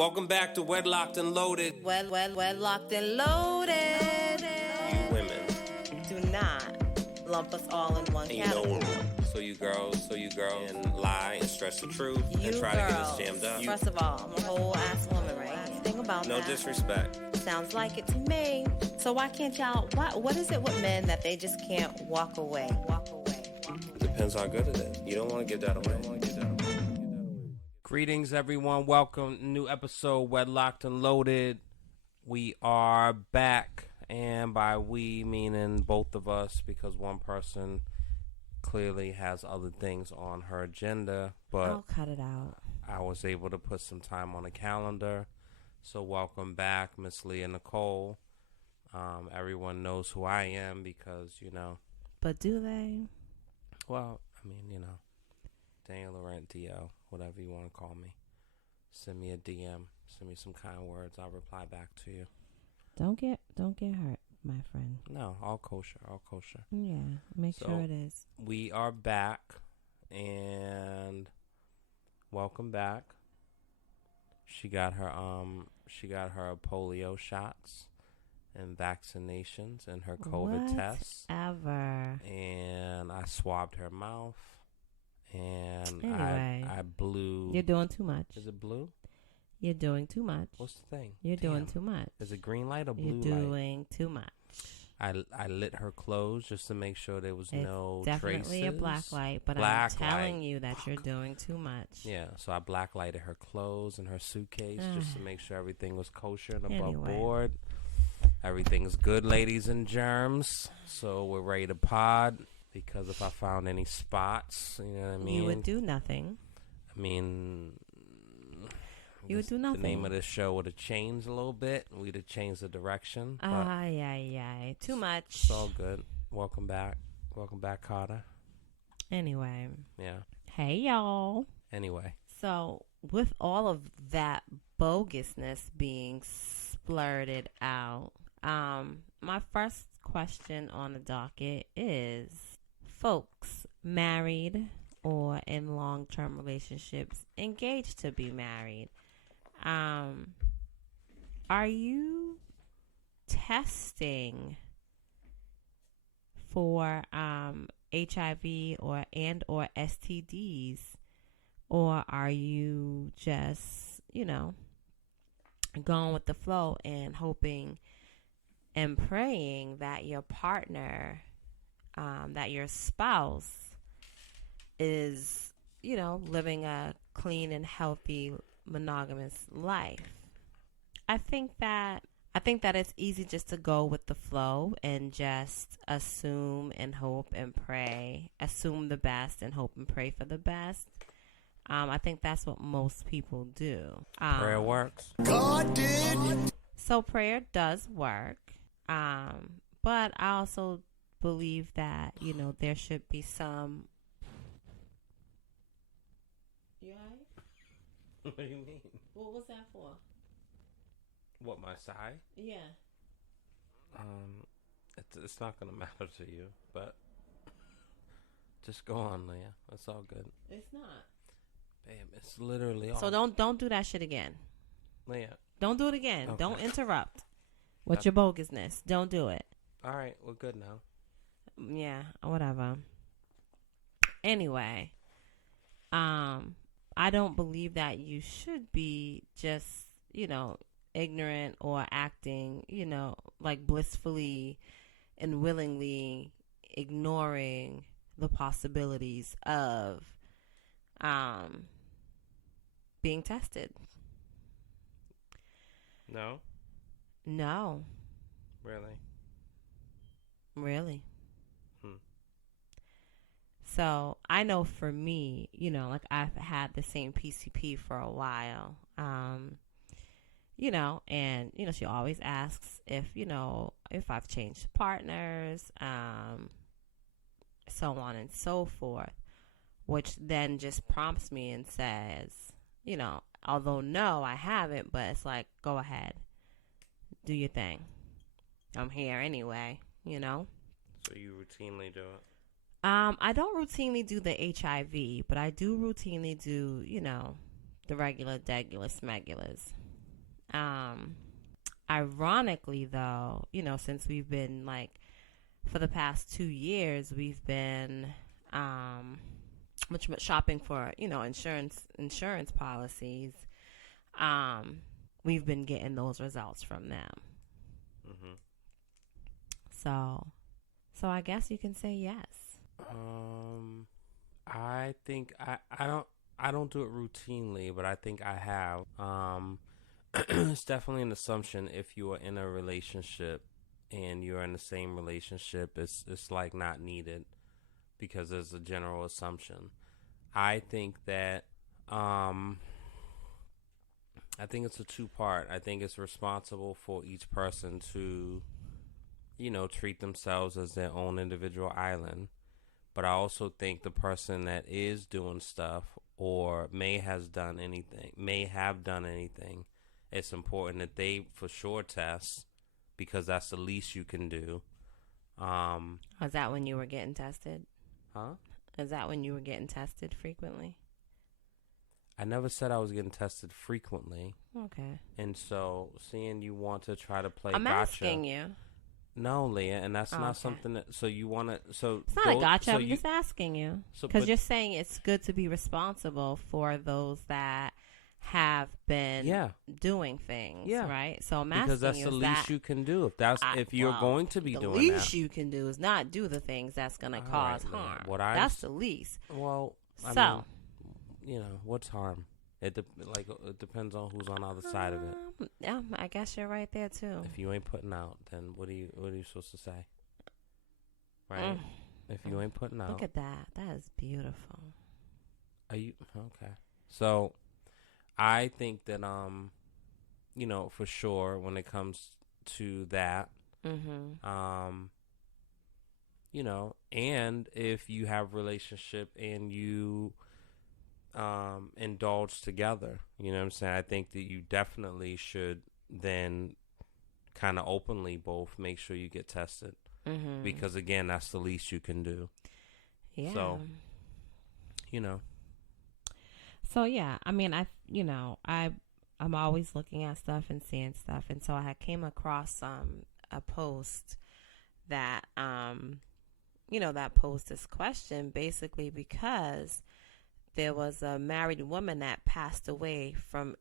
Welcome back to Wedlocked and Loaded. Wedlocked and loaded. You women. Do not lump us all in one category. So you girls, and lie and stretch the truth You and try girls, to get us jammed up. First of all, I'm a whole ass woman, right? Think about No that. disrespect. Sounds like it to me. So why can't y'all? What is it with men that they just can't walk away? Depends how good it is. You don't want to give that away. Greetings, everyone. Welcome. New episode, Wedlocked and Loaded. We are back, and by we, meaning both of us, because one person clearly has other things on her agenda, but I'll cut it out. I was able to put some time on the calendar. So welcome back, Miss Leah Nicole. Everyone knows who I am because, But do they? Well, I mean, Daniel and Leah, whatever you want to call me. Send me a DM. Send me some kind words. I'll reply back to you. Don't get hurt, my friend. No, all kosher. Yeah, make sure it is. We are back, and welcome back. She got her polio shots and vaccinations and her COVID tests. Whatever. And I swabbed her mouth. And anyway, I blew. You're doing too much. Is it blue? You're doing too much. What's the thing? You're doing too much. Is it green light or blue light? You're doing too much. I lit her clothes just to make sure there was no traces. Definitely a black light, but I'm telling you that you're doing too much. Yeah, so I black lighted her clothes and her suitcase just to make sure everything was kosher and above board. Everything's good, ladies and germs. So we're ready to pod. Because if I found any spots, you know what I mean? You would do nothing. I mean, you would do nothing. The name of this show would have changed a little bit. We'd have changed the direction. Yeah. Too much. It's all good. Welcome back, Carter. Anyway. Yeah. Hey, y'all. Anyway. So, with all of that bogusness being splurted out, my first question on the docket is, folks married or in long-term relationships, engaged to be married, are you testing for HIV or STDs, or are you just, going with the flow and hoping and praying that your partner, that your spouse is, living a clean and healthy monogamous life? I think that it's easy just to go with the flow and just assume and hope and pray. Assume the best and hope and pray for the best. I think that's what most people do. Prayer works. God did. So prayer does work. But I also believe that, there should be some. You all right? What do you mean? What was that for? What, my sigh? Yeah. It's not gonna matter to you, but just go on, Leah. It's all good. It's not. Babe, it's literally all. So don't do that shit again. Leah. Don't do it again. Okay. Don't interrupt with your bogusness. Don't do it. All right, we're good now. Yeah, whatever. Anyway, I don't believe that you should be just, ignorant or acting, like blissfully and willingly ignoring the possibilities of being tested. No? No. Really? So I know for me, like I've had the same PCP for a while, and, she always asks if I've changed partners, so on and so forth, which then just prompts me and says, although no, I haven't, but it's like, go ahead, do your thing. I'm here anyway, So you routinely do it? I don't routinely do the HIV, but I do routinely do, the regular, degular, smegulas. Ironically, though, since we've been like, for the past 2 years, we've been much shopping for, insurance policies. We've been getting those results from them. Mm-hmm. So I guess you can say yes. I think I don't do it routinely, but I think I have. It's definitely an assumption if you are in a relationship and you're in the same relationship, it's like not needed because there's a general assumption. I think that I think it's a two-part. I think it's responsible for each person to, treat themselves as their own individual island. But I also think the person that is doing stuff or may have done anything, it's important that they for sure test because that's the least you can do. Is that when you were getting tested? Huh? Is that when you were getting tested frequently? I never said I was getting tested frequently. Okay. And so, seeing you want to try to play I'm gotcha. asking you. No, Leah, and that's not something that. So you want to. So it's not a gotcha. I'm just asking you because you're saying it's good to be responsible for those that have been doing things, right? So I'm asking because that's you, the least you can do. If you're going to be doing that, the least you can do is not do the things that's going to cause harm. That's the least. Well, I mean, what's harm? It depends on who's on the other side of it. Yeah, I guess you're right there too. If you ain't putting out, then what are you supposed to say? Right? If you ain't putting out. Look at that. That is beautiful. Are you okay? So, I think that for sure when it comes to that, and if you have a relationship and you indulge together, you know what I'm saying? I think that you definitely should then kind of openly both make sure you get tested because again, that's the least you can do. Yeah. So, So yeah, I mean, I'm always looking at stuff and seeing stuff, and so I came across a post that that posed this question basically because there was a married woman that passed away from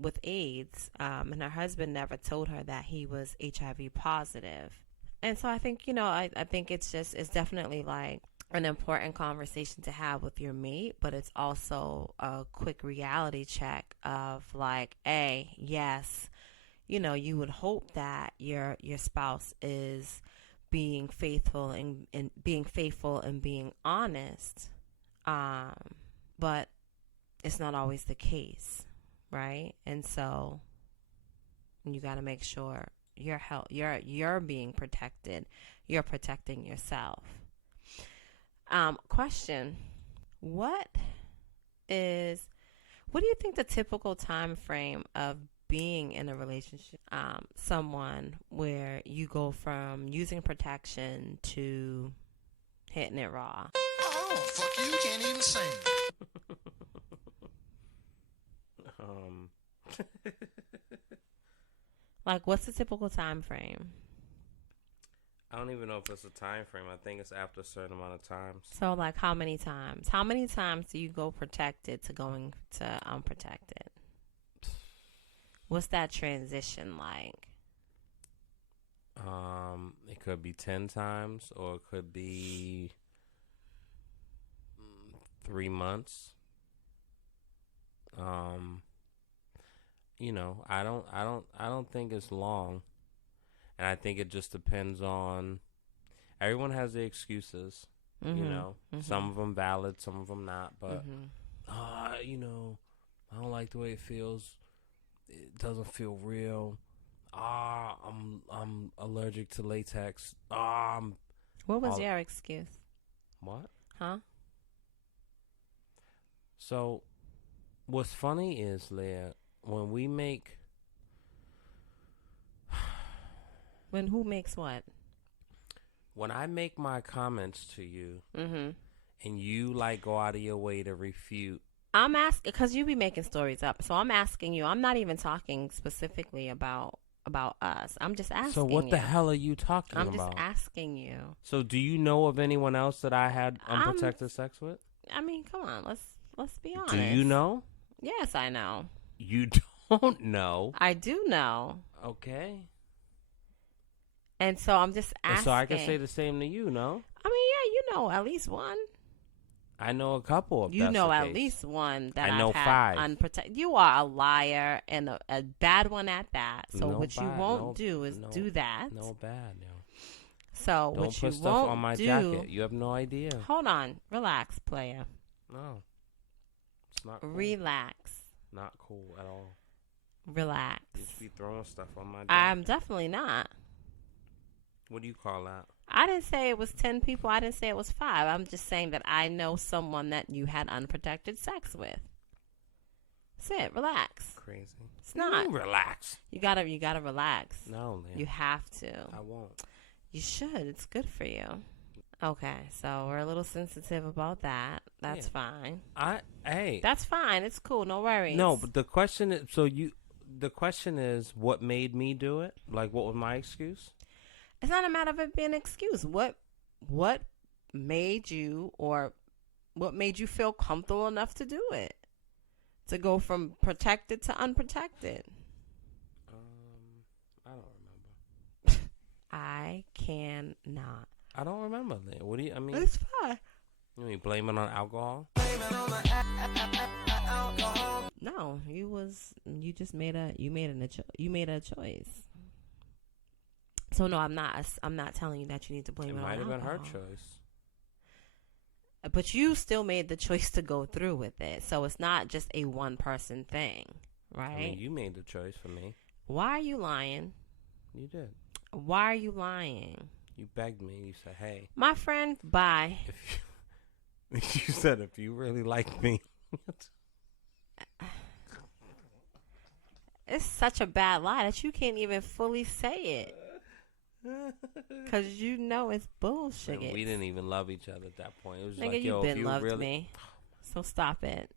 with AIDS, and her husband never told her that he was HIV positive, and so I think I think it's definitely like an important conversation to have with your mate, but it's also a quick reality check of like, yes, you would hope that your spouse is being faithful and being honest, but it's not always the case, right? And so you got to make sure you're being protected, you're protecting yourself. Question: What do you think the typical time frame of being in a relationship? Someone where you go from using protection to hitting it raw. Oh, fuck you can't even sing. Like, what's the typical time frame? I don't even know if it's a time frame. I think it's after a certain amount of time. So, like, how many times? How many times do you go protected to going to unprotected? What's that transition like? It could be 10 times, or it could be 3 months. I don't think it's long. And I think it just depends on, everyone has their excuses, some of them valid, some of them not, but, I don't like the way it feels. It doesn't feel real. I'm allergic to latex. What was your excuse? What? Huh? So, what's funny is, Leah, when we make... When who makes what? When I make my comments to you, and you, like, go out of your way to refute I'm asking because you be making stories up. So I'm asking you. I'm not even talking specifically about us. I'm just asking. So what the hell are you talking about? I'm just asking you. So do you know of anyone else that I had unprotected sex with? I mean, come on. Let's be honest. Do you know? Yes, I know. You don't know. I do know. Okay. And so I'm just asking. So I can say the same to you, no? I mean, yeah, you know at least one. I know a couple of. You know at least one that I know I've had 5. unprotected. You are a liar and a bad one at that. So No what you bad, won't do is do that. No bad, no. So Don't what put you stuff won't on my do, jacket. You have no idea. Hold on, relax, player. No, it's not. Cool. Relax. Not cool at all. Relax. You should be throwing stuff on my jacket. I'm definitely not. What do you call that? I didn't say it was 10 people. I didn't say it was 5. I'm just saying that I know someone that you had unprotected sex with. That's it. Relax. Crazy. It's not. Relax. You gotta relax. No, Leah. You have to. I won't. You should. It's good for you. Okay, so we're a little sensitive about that. That's fine. Hey. That's fine. It's cool. No worries. No, but the question is, the question is, what made me do it? Like, what was my excuse? It's not a matter of it being an excuse. What made you feel comfortable enough to do it? To go from protected to unprotected? I don't remember. I cannot. I don't remember, Leah. What do you? I mean, It's fine. You mean blame it on alcohol? No, you just made a choice. So no, I'm not telling you that you need to blame it on alcohol. It might have been her choice. But you still made the choice to go through with it. So it's not just a one person thing, right? I mean, you made the choice for me. Why are you lying? You did. Why are you lying? You begged me. You said, hey. My friend, bye. You said, if you really like me. It's such a bad lie that you can't even fully say it. Because you know it's bullshit. Man, we didn't even love each other at that point. It was Nigga, like, yo, you been loved really... me. So stop it.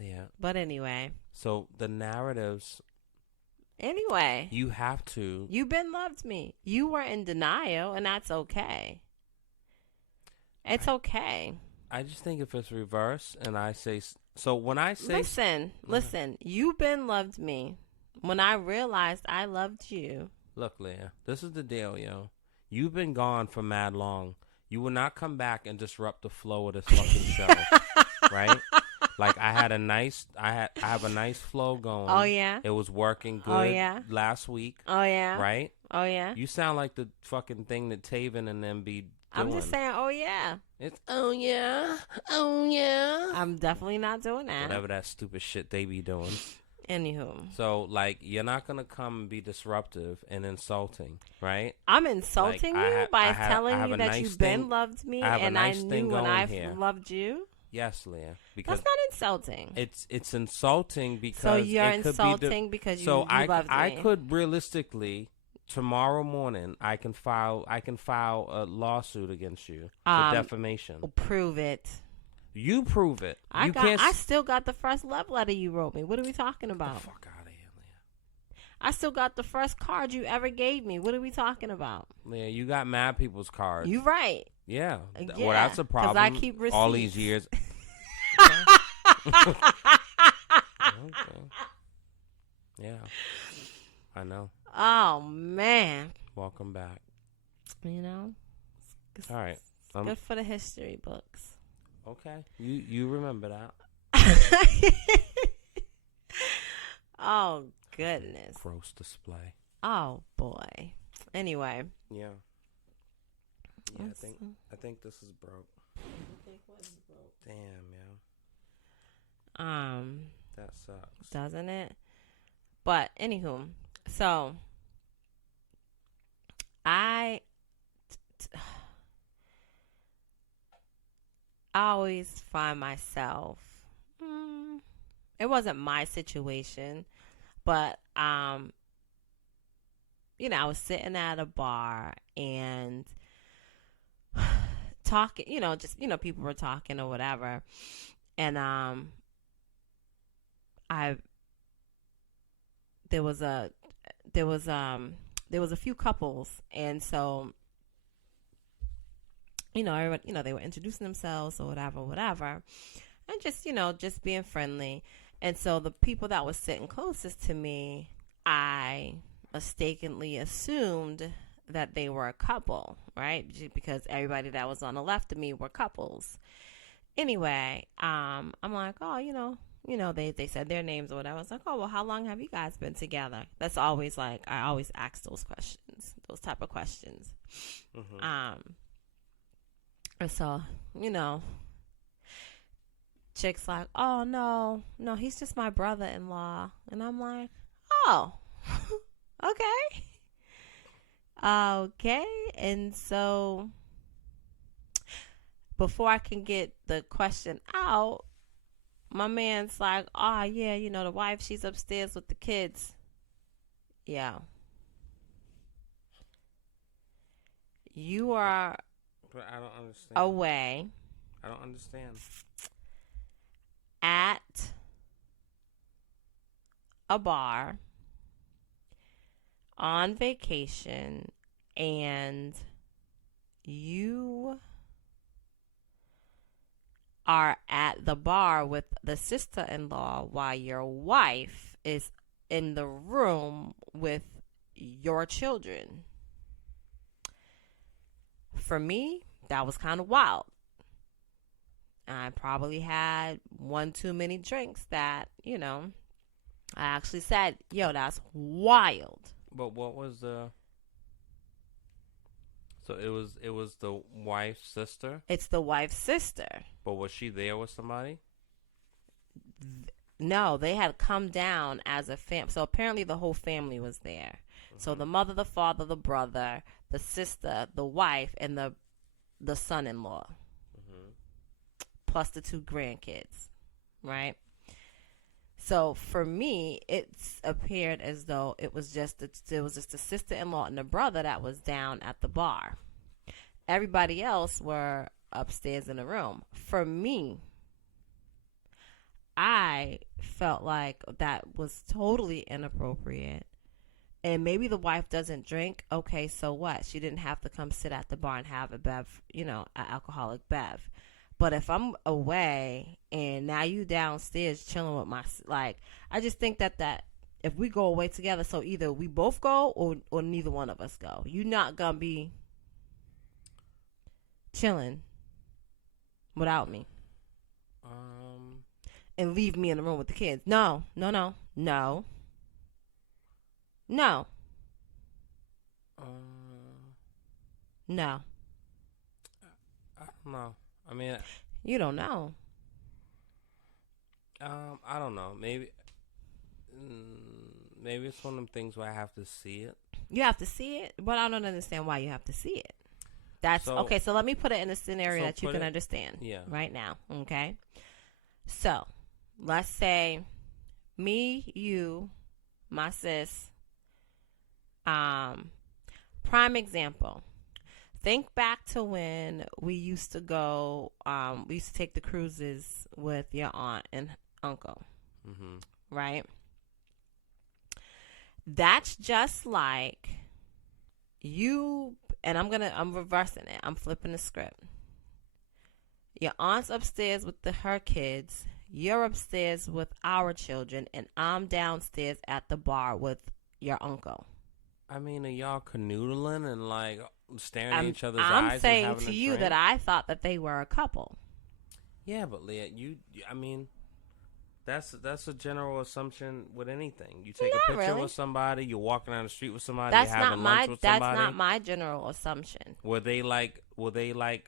Yeah. But anyway. So the narratives... Anyway. You have to... You been loved me. You were in denial, and that's okay. It's okay. I just think if it's reverse, and I say... So when I say... Listen. You been loved me. When I realized I loved you... Look, Leah, this is the deal, yo. You've been gone for mad long. You will not come back and disrupt the flow of this fucking show, right? Like I have a nice flow going. Oh yeah. It was working good. Oh yeah. Last week. Oh yeah. Right. Oh yeah. You sound like the fucking thing that Taven and them be doing. I'm just saying. Oh yeah. It's oh yeah. I'm definitely not doing that. Whatever that stupid shit they be doing. Anywho. So, like, you're not going to come and be disruptive and insulting, right? I'm insulting you by telling you that you've been loved me and I knew when I loved you? Yes, Leah. Because that's not insulting. It's insulting because so you're insulting because you loved me. I could realistically, tomorrow morning, I can file a lawsuit against you for defamation. Prove it. You prove it. I still got the first love letter you wrote me. What are we talking about? Get the fuck out of here, Leah. I still got the first card you ever gave me. What are we talking about? Leah, you got mad people's cards. You right. Yeah. Well, that's a problem. 'Cause I keep receipts. All these years. Okay. Yeah. I know. Oh, man. Welcome back. You know? All right. Good for the history books. Okay. You remember that. Oh, goodness. Gross display. Oh, boy. Anyway. Yeah. Yeah, I think this is broke. Damn, yo. That sucks. Doesn't it? But anywho, so I always find myself. It wasn't my situation, but I was sitting at a bar and talking, people were talking or whatever. And there was a few couples, and so everybody, they were introducing themselves or whatever, and just being friendly. And so the people that were sitting closest to me, I mistakenly assumed that they were a couple, right? Because everybody that was on the left of me were couples. Anyway, I'm like, oh, they said their names or whatever. I was like, oh, well, how long have you guys been together? That's always like, I always ask those questions, those type of questions. Mm-hmm. And so, chick's like, oh, no, he's just my brother-in-law. And I'm like, oh, okay. Okay. And so before I can get the question out, my man's like, oh, yeah, the wife, she's upstairs with the kids. Yeah. You are but I don't understand. away. I don't understand. At a bar on vacation, and you are at the bar with the sister-in-law while your wife is in the room with your children. For me, that was kind of wild. I probably had one too many drinks that, I actually said, yo, that's wild. But what was the... So it was the wife's sister? It's the wife's sister. But was she there with somebody? No, they had come down as a family. So apparently the whole family was there. Mm-hmm. So the mother, the father, the brother, the sister, the wife, and the son-in-law. Mm-hmm. Plus the 2 grandkids, right? So for me, it's appeared as though it was just the sister-in-law and the brother that was down at the bar. Everybody else were upstairs in the room. For me, I felt like that was totally inappropriate. And maybe the wife doesn't drink. Okay, so what? She didn't have to come sit at the bar and have a bev, an alcoholic bev. But if I'm away and now you downstairs chilling with I just think that if we go away together, so either we both go or neither one of us go. You're not going to be chilling without me. And leave me in the room with the kids. No. No. I don't know. I mean, you don't know. I don't know. Maybe it's one of them things where I have to see it. You have to see it, but I don't understand why you have to see it. That's okay. So let me put it in a scenario that you can understand. Yeah. Right now. Okay. So let's say me, you, my sis. Prime example. Think back to when we used to go, we used to take the cruises with your aunt and uncle, mm-hmm. Right? That's just like you, and I'm reversing it. I'm flipping the script. Your aunt's upstairs with her kids, you're upstairs with our children, and I'm downstairs at the bar with your uncle. I mean, are y'all canoodling and staring at each other's eyes? I'm saying to you that I thought that they were a couple. Yeah, but Leah, I mean, that's a general assumption with anything. You take a picture with somebody, you're walking down the street with somebody, you're having lunch with somebody. That's not my general assumption. Were they canoodling?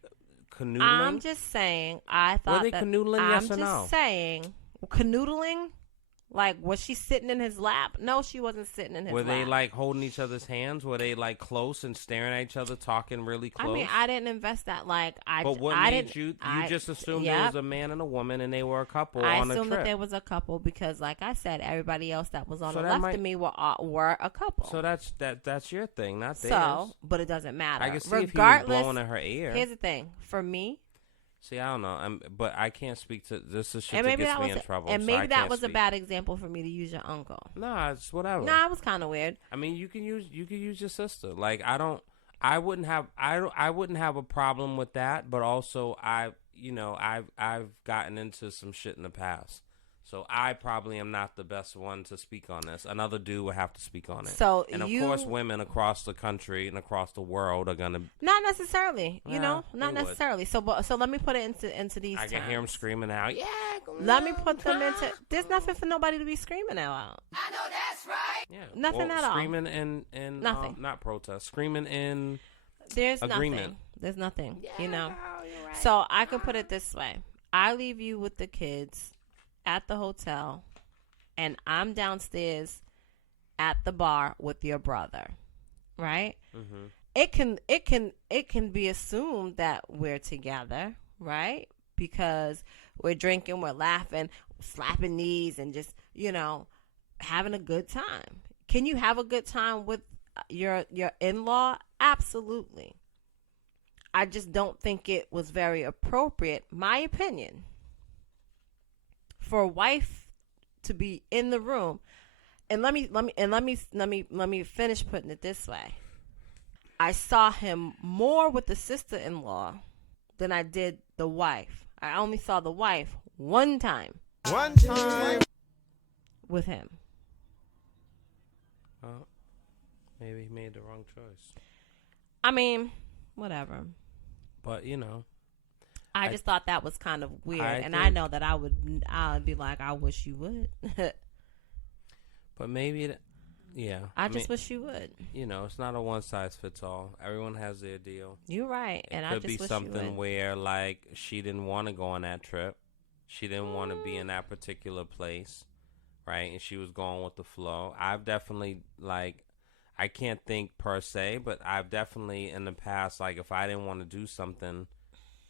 I'm just saying. I thought were they canoodling? Yes or no? I'm just saying canoodling. Was she sitting in his lap? No, she wasn't sitting in his lap. Were they holding each other's hands? Were they close and staring at each other, talking really close? I mean, I didn't invest that. But what made you? You just assumed it was a man and a woman, and they were a couple on a trip. I assumed that there was a couple because, like I said, everybody else that was on the left of me were a couple. So that's your thing, not theirs. So, but it doesn't matter. I can see if he was blowing in her ear. Here's the thing. For me, See, I don't know. But I can't speak to this. Is shit And that maybe gets that me was, in trouble. and so maybe I that can't was a speak. bad example for me to use your uncle. Nah, it's whatever. Nah, it was kind of weird. I mean, you can use your sister. Like I wouldn't have a problem with that. But also, I've gotten into some shit in the past. So I probably am not the best one to speak on this. Another dude would have to speak on it. So and of course, women across the country and across the world are gonna. Not necessarily, not they necessarily. So let me put it into these. I can hear them screaming out. Yeah. Let me put them into. There's nothing for nobody to be screaming out. I know that's right. Yeah. Nothing at all. Screaming in nothing. Not protest. Screaming in. There's agreement. Nothing. There's nothing. Yeah, girl, you're right. So I can put it this way: I leave you with the kids at the hotel, and I'm downstairs at the bar with your brother, right? Mm-hmm. It can be assumed that we're together, right? Because we're drinking, we're laughing, slapping knees, and just having a good time. Can you have a good time with your in-law? Absolutely. I just don't think it was very appropriate, my opinion, for a wife to be in the room. And let me finish putting it this way. I saw him more with the sister-in-law than I did the wife. I only saw the wife one time. One time. With him. Well, maybe he made the wrong choice. I mean, whatever. But I just thought that was kind of weird, I know that I'd be like, I wish you would. But maybe, I just wish you would. It's not a one size fits all. Everyone has their deal. You're right, and I just wish you would. Could be something where like she didn't want to go on that trip, she didn't want to be in that particular place, right? And she was going with the flow. I've definitely I can't think per se, but I've definitely in the past, like if I didn't want to do something,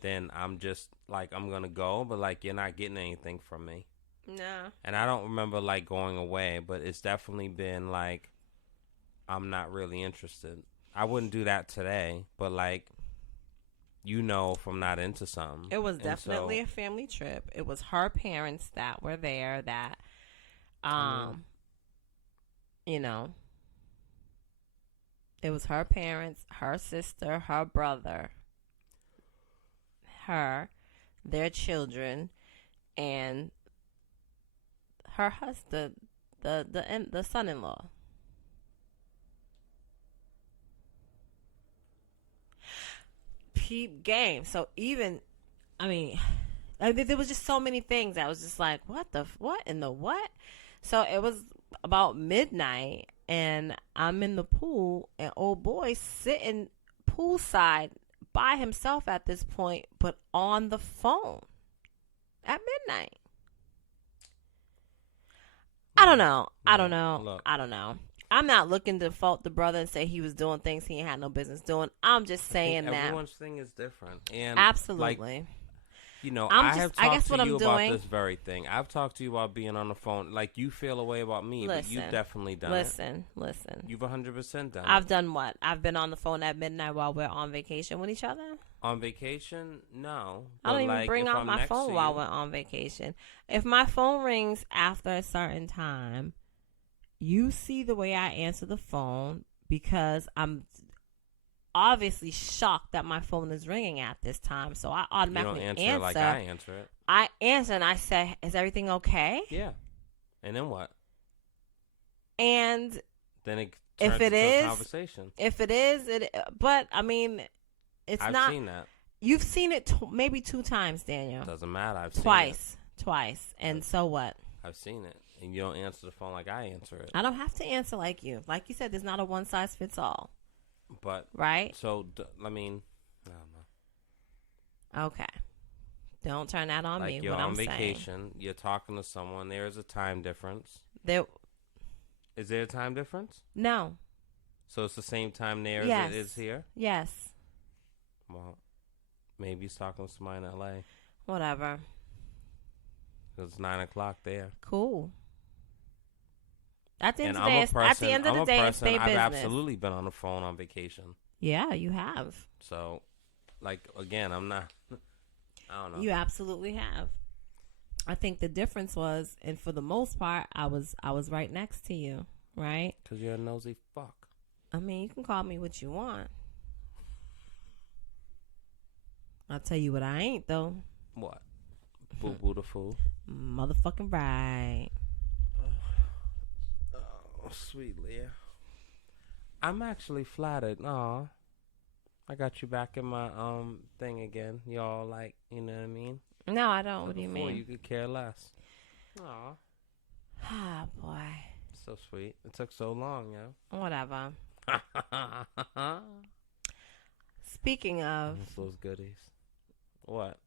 then I'm just like, I'm going to go, but like, you're not getting anything from me. No. And I don't remember like going away, but it's definitely been like, I'm not really interested. I wouldn't do that today, but like, if I'm not into something. It was definitely a family trip. It was her parents that were there that, it was her parents, her sister, her brother, their children, and her husband, the son-in-law. Peep game. So even, there was just so many things. I was just like, what in the what? So it was about midnight, and I'm in the pool, and old boy sitting poolside by himself at this point, but on the phone at midnight. I don't know. Look. I don't know. I'm not looking to fault the brother and say he was doing things he ain't had no business doing. I'm just saying that everyone's thing is different. And absolutely. I have talked to you about this very thing. I've talked to you about being on the phone. Like, you feel a way about me, but you've definitely done it. Listen. You've 100% done it. I've done what? I've been on the phone at midnight while we're on vacation with each other? On vacation? No. I don't even bring out my phone while we're on vacation. If my phone rings after a certain time, you see the way I answer the phone because I'm obviously shocked that my phone is ringing at this time, so I automatically answer. You don't answer like I answer it. I answer and I say, "Is everything okay?" Yeah. And then what? And then it turns into a conversation. If it is, but I mean, it's not. I've seen that. You've seen it maybe 2 times, Daniel. Doesn't matter. I've seen it. Twice. And so what? I've seen it. And you don't answer the phone like I answer it. I don't have to answer like you. Like you said, there's not a one size fits all. But right. So I don't know. Okay. Don't turn that on me. You're what on I'm vacation. Saying. You're talking to someone. There is a time difference. Is there a time difference? No. So it's the same time there as it is here? Yes. Well, maybe he's talking to somebody in L.A. Whatever. It's 9:00 there. Cool. At the end of the day, it's their business. I've absolutely been on the phone on vacation. Yeah, you have. So, again, I'm I don't know. You absolutely have. I think the difference was, and for the most part, I was right next to you, right? Because you're a nosy fuck. I mean, you can call me what you want. I'll tell you what I ain't, though. What? Boo-boo the fool. Motherfucking right. Oh, sweet Leah. I'm actually flattered. Aw. I got you back in my thing again. Y'all like, you know what I mean? No, I don't. What do you mean? You could care less. Aw. Ah, boy. So sweet. It took so long, yo. Whatever. Speaking of... Those goodies. What?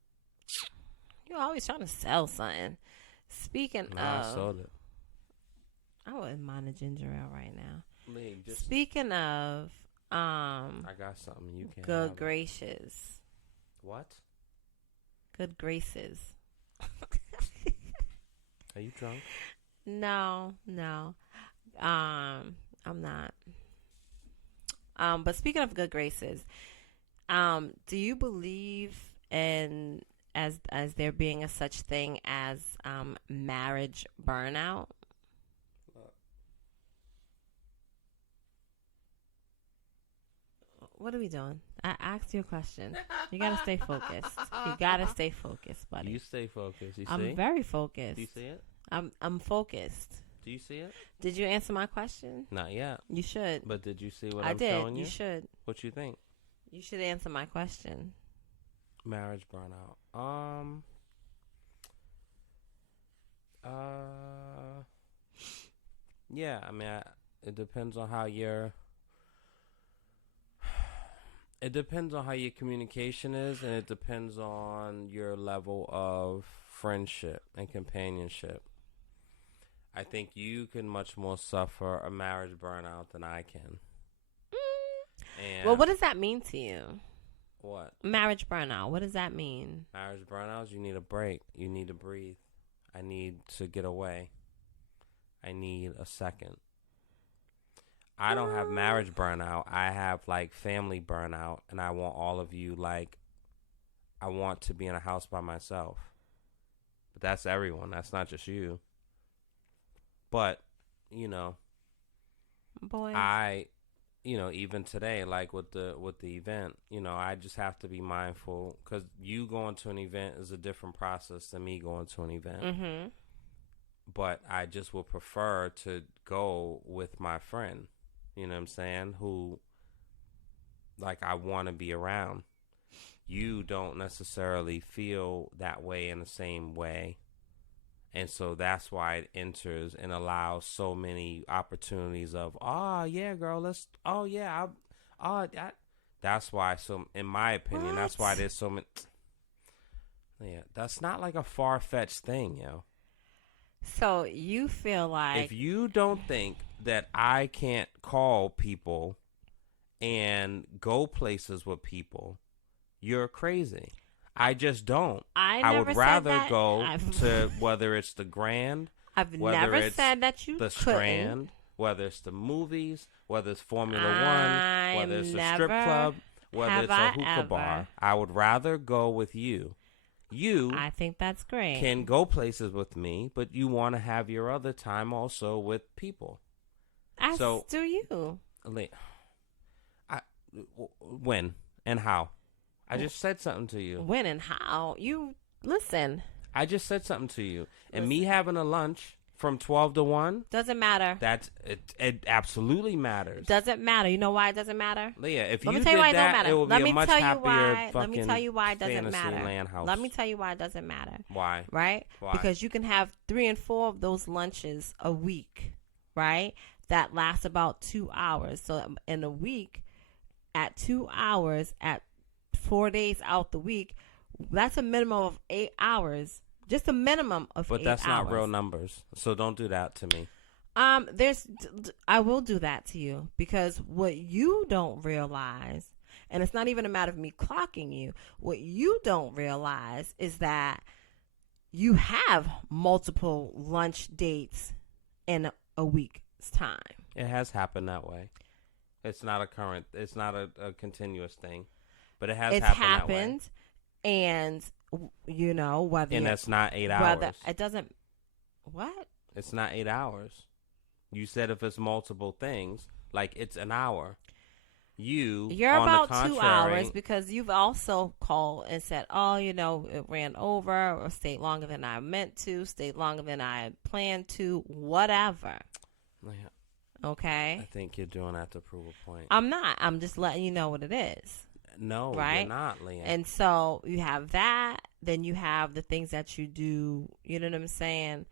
You're always trying to sell something. Speaking No, of... I sold it. I wouldn't mind a ginger ale right now. Lee, Speaking of... I got something you can't Good have. gracious. What? Good graces. Are you drunk? No. I'm not. But speaking of good graces, do you believe in as there being a such thing as marriage burnout? What are we doing? I asked you a question. You gotta stay focused. You gotta stay focused, buddy. You stay focused. You see? I'm very focused. Do you see it? I'm focused. Do you see it? Did you answer my question? Not yet. You should. But did you see what I I'm did. showing you? You should. What you think? You should answer my question. Marriage burnout. Yeah. I mean, it depends on how your. It depends on how your communication is, and it depends on your level of friendship and companionship. I think you can much more suffer a marriage burnout than I can. And Well, what does that mean to you? What? Marriage burnout. What does that mean? Marriage burnouts, you need a break. You need to breathe. I need to get away. I need a second. I don't have marriage burnout. I have like family burnout, and I want all of you like, I want to be in a house by myself. But that's everyone. That's not just you. But, you know, Boy. Even today, like with the event, I just have to be mindful because you going to an event is a different process than me going to an event. Mm-hmm. But I just would prefer to go with my friend. You know what I'm saying? Who, like, I want to be around. You don't necessarily feel that way in the same way. And so that's why it enters and allows so many opportunities of, that's why, so in my opinion, that's why there's so many. Yeah, that's not like a far-fetched thing, yo. So you feel like if you don't think that I can't call people and go places with people, you're crazy. I just don't. I would rather go to whether it's the Grand, I've whether never it's said that you the couldn't. Strand, whether it's the movies, whether it's Formula One, whether it's a strip never club, whether it's a have I hookah ever. bar. I would rather go with you. You I think that's great. can go places with me, but you want to have your other time also with people. Do you? When and how? I just said something to you. When and how? You listen. I just said something to you. And Listen. me having a lunch from 12 to 1. Doesn't matter. It absolutely matters. Doesn't matter. You know why it doesn't matter? Leah, if Let you me tell you did why it don't that, matter. it would Let be me a much tell you happier why. fucking Let me tell you why it doesn't fantasy matter. land house. Let me tell you why it doesn't matter. Why? Right? Why? Because you can have 3 and 4 of those lunches a week, right? That lasts about 2 hours. So in a week, at 2 hours, at 4 days out the week, that's a minimum of 8 hours. Just a minimum of 8 hours. But that's not real numbers. So don't do that to me. I will do that to you because what you don't realize, and it's not even a matter of me clocking you, what you don't realize is that you have multiple lunch dates in a week's time. It has happened that way. It's not a continuous thing, but it has happened that way. And You know, whether And that's not 8 hours. whether it doesn't. What? It's not 8 hours. You said if it's multiple things, like it's an hour. You're on about the 2 hours because you've also called and said, oh, you know, it ran over or stayed longer than I meant to, stayed longer than I planned to, whatever. Yeah. Okay? I think you're doing that to prove a point. I'm not. I'm just letting you know what it is. No, right? You're not, Leah. And so you have that. Then you have the things that you do, you know what I'm saying,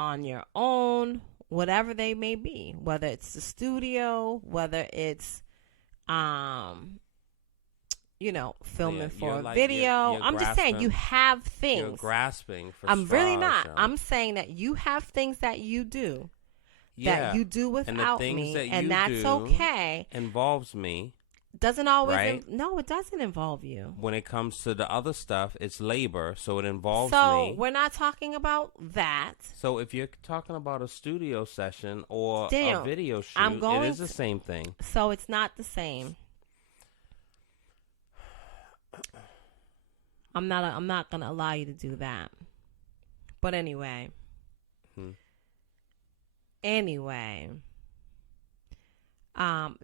on your own, whatever they may be, whether it's the studio, whether it's you know, filming for a video. You're I'm just saying you have things. You're grasping for I'm really not. Yo. I'm saying that you have things that you do. Yeah. That you do without me. And that's okay. Involves me. Doesn't always. Right? No, it doesn't involve you. When it comes to the other stuff, it's labor, so it involves me. So we're not talking about that. So if you're talking about a studio session or Daniel, a video shoot, it is the same thing. So it's not the same. I'm not gonna allow you to do that. But anyway.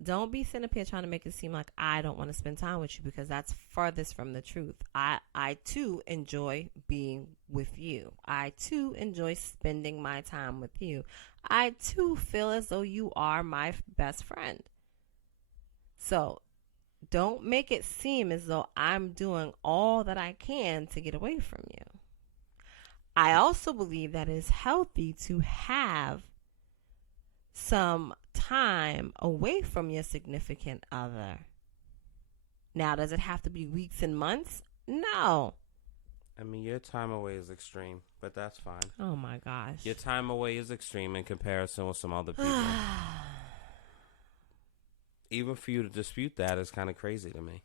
Don't be sitting up here trying to make it seem like I don't want to spend time with you, because that's farthest from the truth. I too enjoy being with you. I too enjoy spending my time with you. I too feel as though you are my best friend. So don't make it seem as though I'm doing all that I can to get away from you. I also believe that it's healthy to have some time away from your significant other. Now, does it have to be weeks and months? No. I mean, your time away is extreme, but that's fine. Oh my gosh. Your time away is extreme in comparison with some other people. Even for you to dispute that is kind of crazy to me.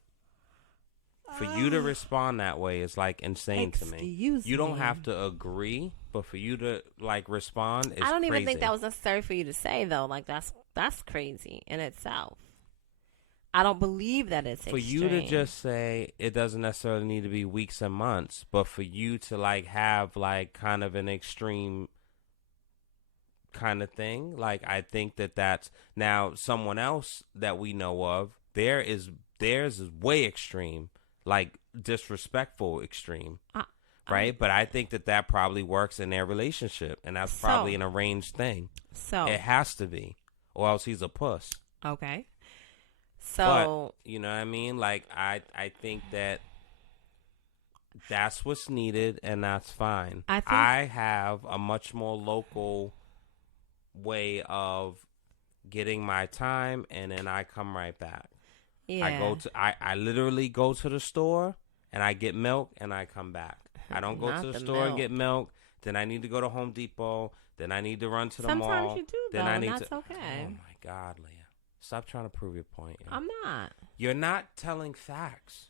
For you to respond that way is like insane to me. You don't have to agree, but for you to like respond is I don't crazy. even think that was necessary for you to say, though. Like that's crazy in itself. I don't believe that it's for extreme. you to just say it doesn't necessarily need to be weeks and months, but for you to like have like kind of an extreme kind of thing. Like, I think that's now someone else that we know of. Theirs is way extreme, like disrespectful extreme, right? But I think that probably works in their relationship, and that's probably an arranged thing. So it has to be, or else he's a puss. Okay. So but, you know what I mean? Like, I think that's what's needed, and that's fine. I have a much more local way of getting my time, and then I come right back. Yeah. I literally go to the store and I get milk and I come back. I don't go to the store and get milk. Then I need to go to Home Depot. Then I need to run to the mall. Sometimes you do, then though, and that's okay. Oh my God, Leah. Stop trying to prove your point. Yeah. I'm not. You're not telling facts.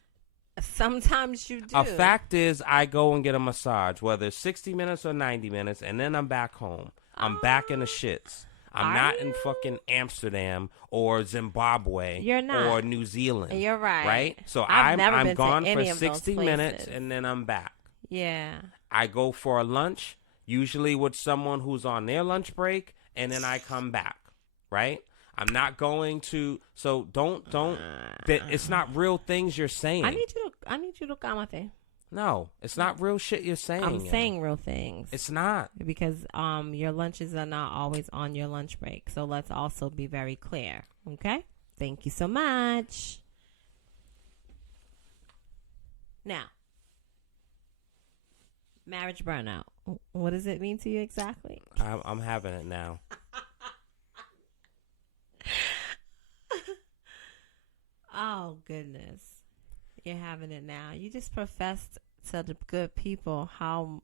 Sometimes you do. A fact is I go and get a massage, whether it's 60 minutes or 90 minutes, and then I'm back home. I'm back in the shits. I'm not in fucking Amsterdam or Zimbabwe. You're not. Or New Zealand. You're right. Right? So I'm gone for 60 minutes and then I'm back. Yeah. I go for a lunch, usually with someone who's on their lunch break, and then I come back. Right? I'm not going to. So don't. It's not real things you're saying. I need you to calmate. No, it's not real shit you're saying. I'm saying real things. It's not. Because your lunches are not always on your lunch break. So let's also be very clear. Okay? Thank you so much. Now, marriage burnout. What does it mean to you exactly? I'm having it now. Oh, goodness. You're having it now. You just professed to the good people how,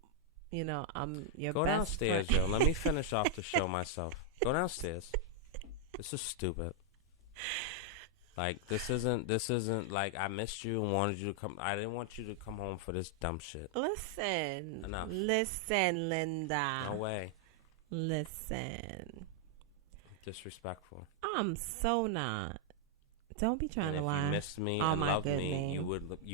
I'm your Go best downstairs, friend. yo. Let me finish off the show myself. Go downstairs. This is stupid. Like, this isn't like I missed you and wanted you to come. I didn't want you to come home for this dumb shit. Listen. Enough. Listen, Linda. No way. Listen. Disrespectful. I'm so not. Don't be trying And to if lie. you missed me Oh, and my loved good me, name. you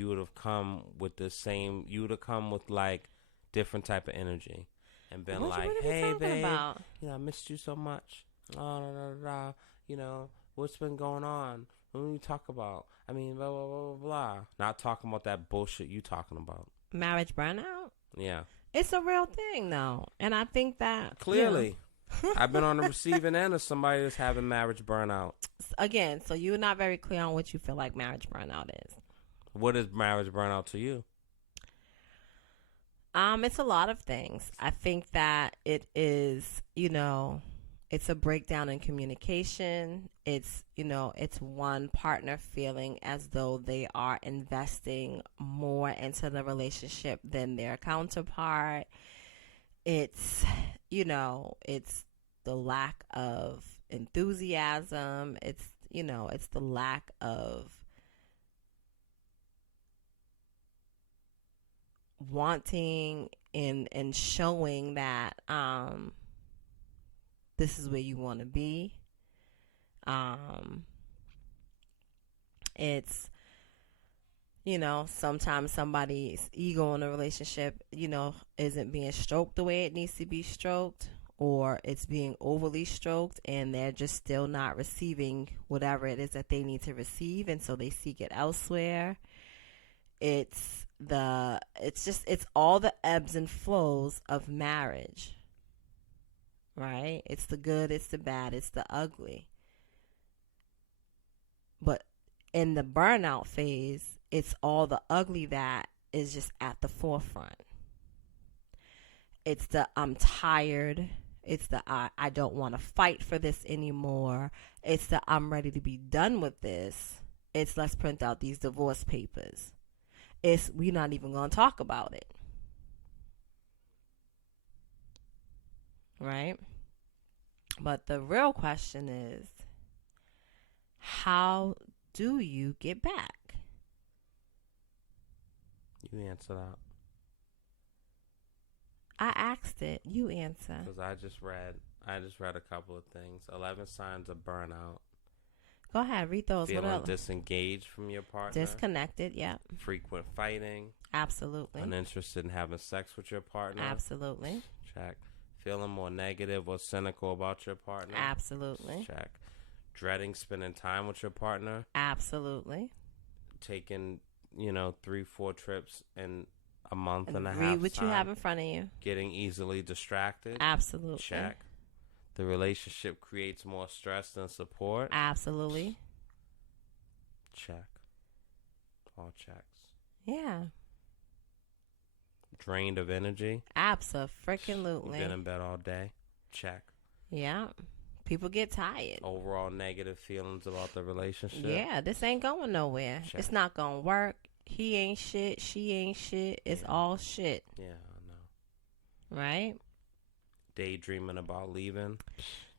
would have come with the same. You would have come with like different type of energy, and been What like, you really be "Hey, talking babe, about? you know, I missed you so much. Oh, da, da, da, da. You know, what's been going on? What do you talk about? I mean, blah blah blah blah blah. Not talking about that bullshit you talking about. Marriage burnout? Yeah, It's a real thing, though. And I think that... clearly, I've been on the receiving end of somebody that's having marriage burnout. Again, so you're not very clear on what you feel like marriage burnout is. What is marriage burnout to you? It's a lot of things. I think that it is, it's a breakdown in communication. It's, it's one partner feeling as though they are investing more into the relationship than their counterpart. It's, it's the lack of enthusiasm. It's, it's the lack of wanting and showing that this is where you want to be. It's sometimes somebody's ego in a relationship isn't being stroked the way it needs to be stroked, or it's being overly stroked and they're just still not receiving whatever it is that they need to receive, and so they seek it elsewhere. It's all the ebbs and flows of marriage, right? It's the good, it's the bad, it's the ugly. But in the burnout phase, it's all the ugly that is just at the forefront. It's the I'm tired. It's the I don't want to fight for this anymore. It's the I'm ready to be done with this. It's let's print out these divorce papers. It's we're not even going to talk about it. Right? But the real question is, how do you get back? You answer that. I asked it. You answer. Because I just read a couple of things. 11 signs of burnout. Go ahead, read those. Feeling disengaged from your partner. Disconnected, yeah. Frequent fighting. Absolutely. Uninterested in having sex with your partner. Absolutely. Check. Feeling more negative or cynical about your partner. Absolutely. Check. Dreading spending time with your partner. Absolutely. Taking, 3-4 trips in a month and a half. Read what you have in front of you. Getting easily distracted. Absolutely. Check. The relationship creates more stress than support. Absolutely. Check. All checks. Yeah. Drained of energy. Abso-freaking-lutely. Been in bed all day. Check. Yeah. People get tired. Overall negative feelings about the relationship. Yeah, this ain't going nowhere. Check. It's not going to work. He ain't shit. She ain't shit. It's all shit. Yeah, I know. Right? Daydreaming about leaving.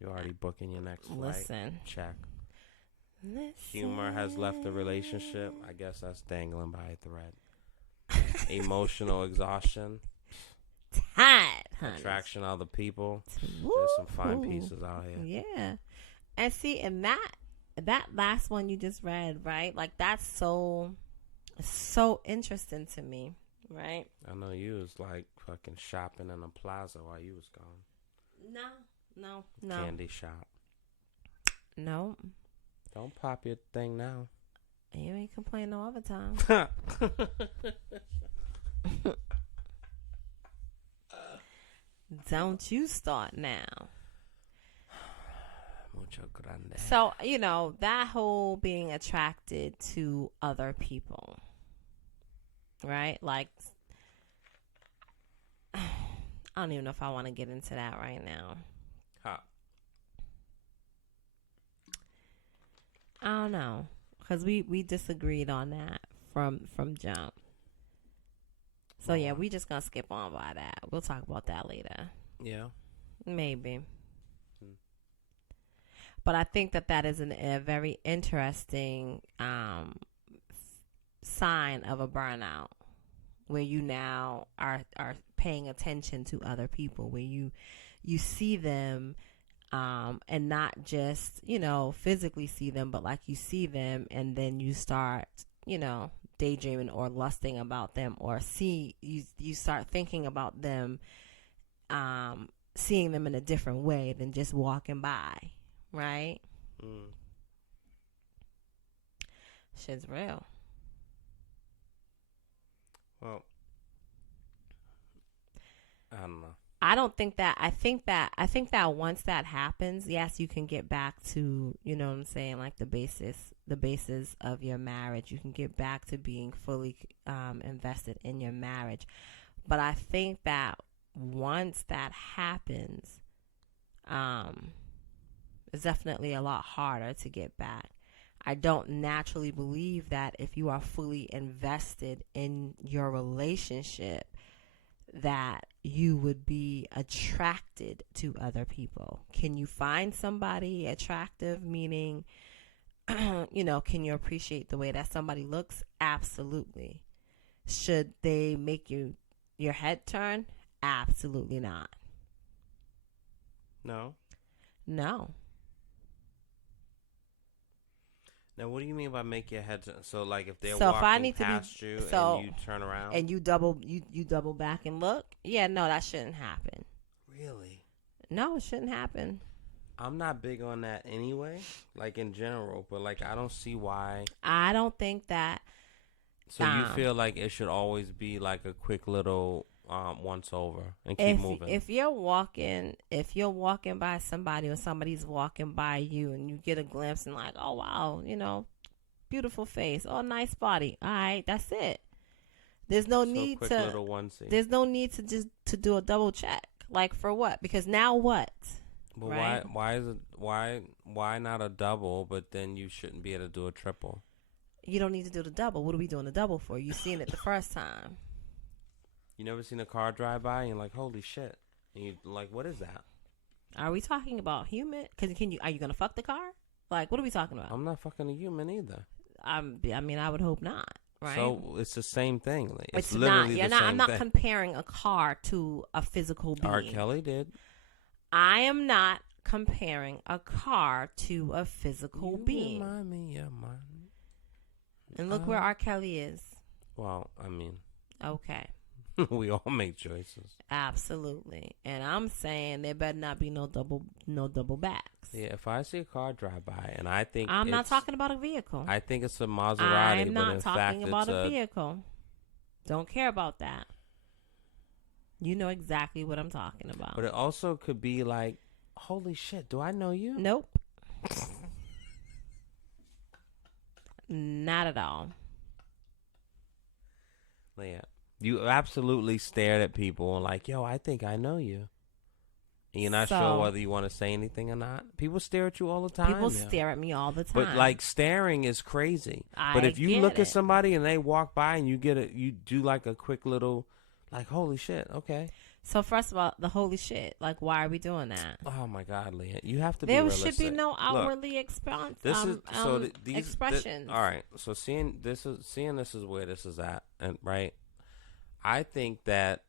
You're already booking your next flight. Listen. Check. Listen. Humor has left the relationship. I guess that's dangling by a thread. Emotional exhaustion. Tired, honey. Attraction of other people. Woo. There's some fine pieces out here. Yeah. And see, and that last one you just read, right? Like, that's so interesting to me, right? I know you was like fucking shopping in a plaza while you was gone. No. Candy shop. No. Don't pop your thing now. You ain't complain no other time. Don't you start now. Mucho grande. So, that whole being attracted to other people, right? Like, I don't even know if I want to get into that right now. Huh. I don't know. Because we disagreed on that from jump. So, yeah, we just going to skip on by that. We'll talk about that later. Yeah. Maybe. But I think that is a very interesting sign of a burnout, where you now are paying attention to other people, where you see them and not just, physically see them, but like you see them and then you start, daydreaming or lusting about them, or you start thinking about them, seeing them in a different way than just walking by, right? Shit's real. Well, I don't know. I think that once that happens, yes, you can get back to, you know what I'm saying, like the basis of your marriage. You can get back to being fully invested in your marriage. But I think that once that happens, it's definitely a lot harder to get back. I don't naturally believe that if you are fully invested in your relationship, that you would be attracted to other people. Can you find somebody attractive? Meaning, can you appreciate the way that somebody looks? Absolutely. Should they make your head turn? Absolutely not. No. Now, what do you mean by make your head turn? So, like, if they're walking past you and you turn around and you double back and look, yeah, no, that shouldn't happen. Really? No, it shouldn't happen. I'm not big on that anyway, like in general, but like I don't see why. I don't think that. So you feel like it should always be like a quick little once over and keep moving. If you're walking by somebody or somebody's walking by you and you get a glimpse and like, oh wow, beautiful face, oh nice body, all right, that's it. There's no need to. Little onesie. There's no need to just to do a double check. Like for what? Because now what? But right? why not a double? But then you shouldn't be able to do a triple. You don't need to do the double. What are we doing the double for? You seen it the first time. You never seen a car drive by and you're like, holy shit. And you're like, what is that? Are we talking about human? Are you going to fuck the car? Like, what are we talking about? I'm not fucking a human either. I mean, I would hope not. Right? So it's the same thing. Like, it's not. literally You're the not. same I'm not thing. comparing a car to a physical being. R. Kelly did. I am not comparing a car to a physical being. Remind me of mine. And look where R. Kelly is. Well, I mean. Okay. We all make choices. Absolutely. And I'm saying there better not be no double backs. Yeah, if I see a car drive by and I think I'm not talking about a vehicle. I think it's a Maserati, I'm but not in talking fact about it's a vehicle. Don't care about that. You know exactly what I'm talking about. But it also could be like, holy shit, do I know you? Nope. Not at all. Leah, you absolutely stared at people and like, yo, I think I know you. And you're not sure whether you want to say anything or not. People stare at you all the time. People stare at me all the time. But like staring is crazy. But if you look at somebody and they walk by and you do like a quick little, like, holy shit, okay. So first of all, the holy shit, like, why are we doing that? Oh my God, Leah, you have to be there realistic. should be no outwardly expressions. All right, so seeing this is where this is at, and right, I think that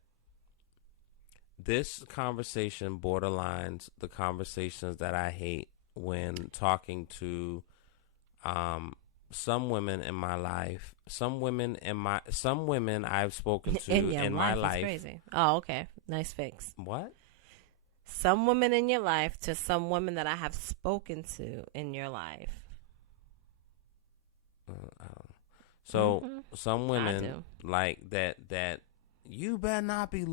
this conversation borderlines the conversations that I hate when talking to some women in my life, some women I've spoken to in my life. Crazy. Oh, okay. Nice fix. What? Some women in your life to some women that I have spoken to in your life. So some women like that you better not be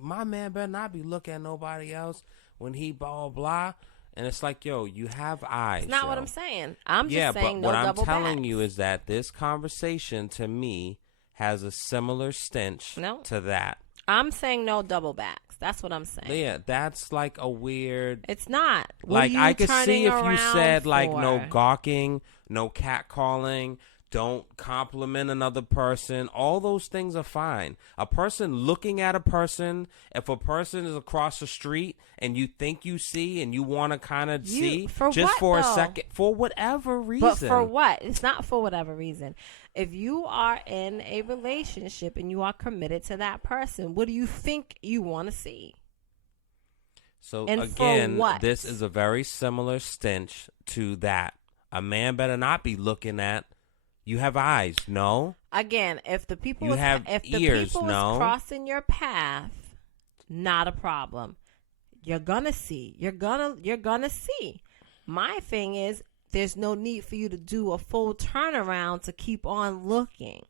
my man better not be looking at nobody else when he blah blah. And it's like, yo, you have eyes. It's not what I'm saying. I'm just saying no double backs. What I'm telling you is that this conversation, to me, has a similar stench to that. I'm saying no double backs. That's what I'm saying. Yeah, that's like a weird... It's not. Like, I could see if you said, like, no gawking, no catcalling, don't compliment another person. All those things are fine. A person looking at a person, if a person is across the street and you think you see and you want to kind of see just for a second, for whatever reason. But for what? It's not for whatever reason. If you are in a relationship and you are committed to that person, what do you think you want to see? So And again, for what? this is a very similar stench to that. A man better not be looking at. You have eyes, no? Again, if the people You is, have if the ears, people no? is crossing your path, not a problem. You're gonna see. You're gonna see. My thing is, there's no need for you to do a full turnaround to keep on looking.